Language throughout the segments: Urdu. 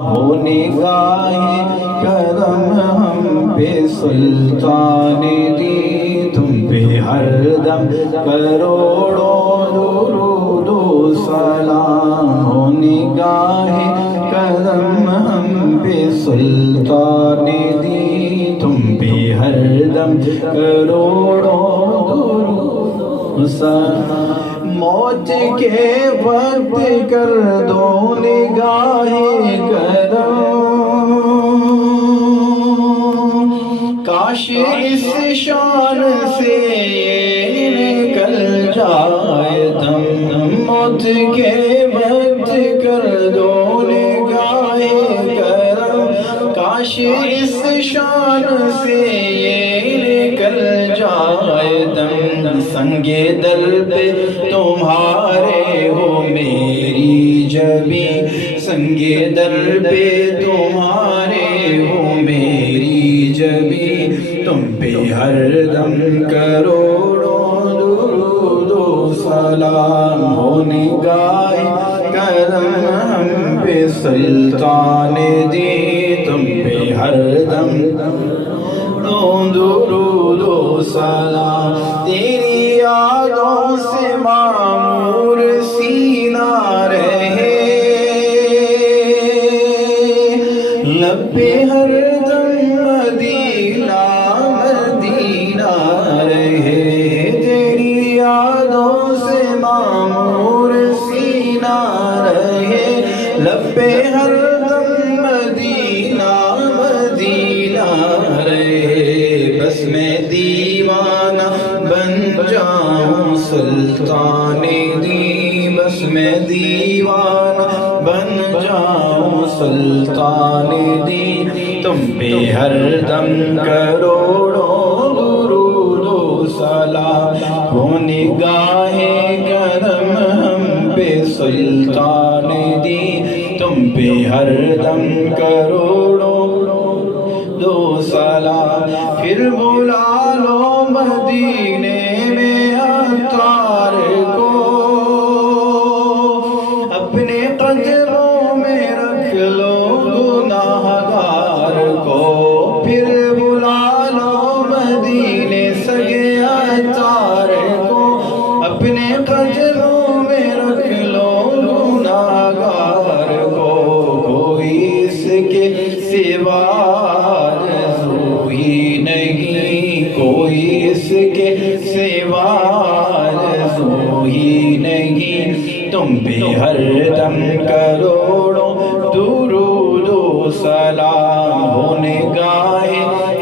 ہو نگاہ کرم ہم پہ سلطان دی، تم پہ ہر دم کروڑوں درود و سلام. ہو نگاہ کرم ہم پہ سلطان دی، تم پہ ہر دم کروڑوں درود و سلام. موت کے وقت کر دو نگاہ کرم، کاش اس شان سے یہ نکل جائے دم. موت کے وقت کر دو نگاہ کرم، کاش اس شان سے یہ نکل جائے دم. سنگے دل پہ تمہارے ہو میری جبی، سنگے دل پہ تمہارے ہو میری جبی، تم پہ ہر دم کروڑوں درود و سلام. ہو نگاہ کرم ہم پہ سلطان دی، تم پہ ہر دم درود و سلام. تیری یادوں سے معمور سینہ رہے، لب پہ ہر دم مدینہ مدینہ رہے. تیری یادوں سے معمور سینہ رہے، لب پہ ہر دم مدینہ مدینہ رہے. بس میں دیوانہ بن جاؤں سلطان دی، بس میں دیوانہ بن جاؤں سلطان دی، تم پہ ہر دم کروڑوں درود و سلام. ہو نگاہ کرم ہم پہ سلطان دی، تم پہ ہر دم کروڑوں دو سلام. پھر بلا لو مدینے میں عطار کو، اپنے قدموں میں رکھ لو گناہ گار کو. پھر بلا لو مدینے سگے عطار کو، اپنے قدموں میں رکھ لو گناہ گار کو. کوئی اس کے سوا کوئی اس کے سوا آرزو ہی نہیں، تم پہ ہر دم کروڑوں درود و سلام. ہو نگاہ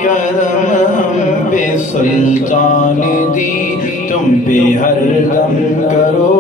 کرم ہم پہ سلطان دی، تم پہ ہر دم کروڑوں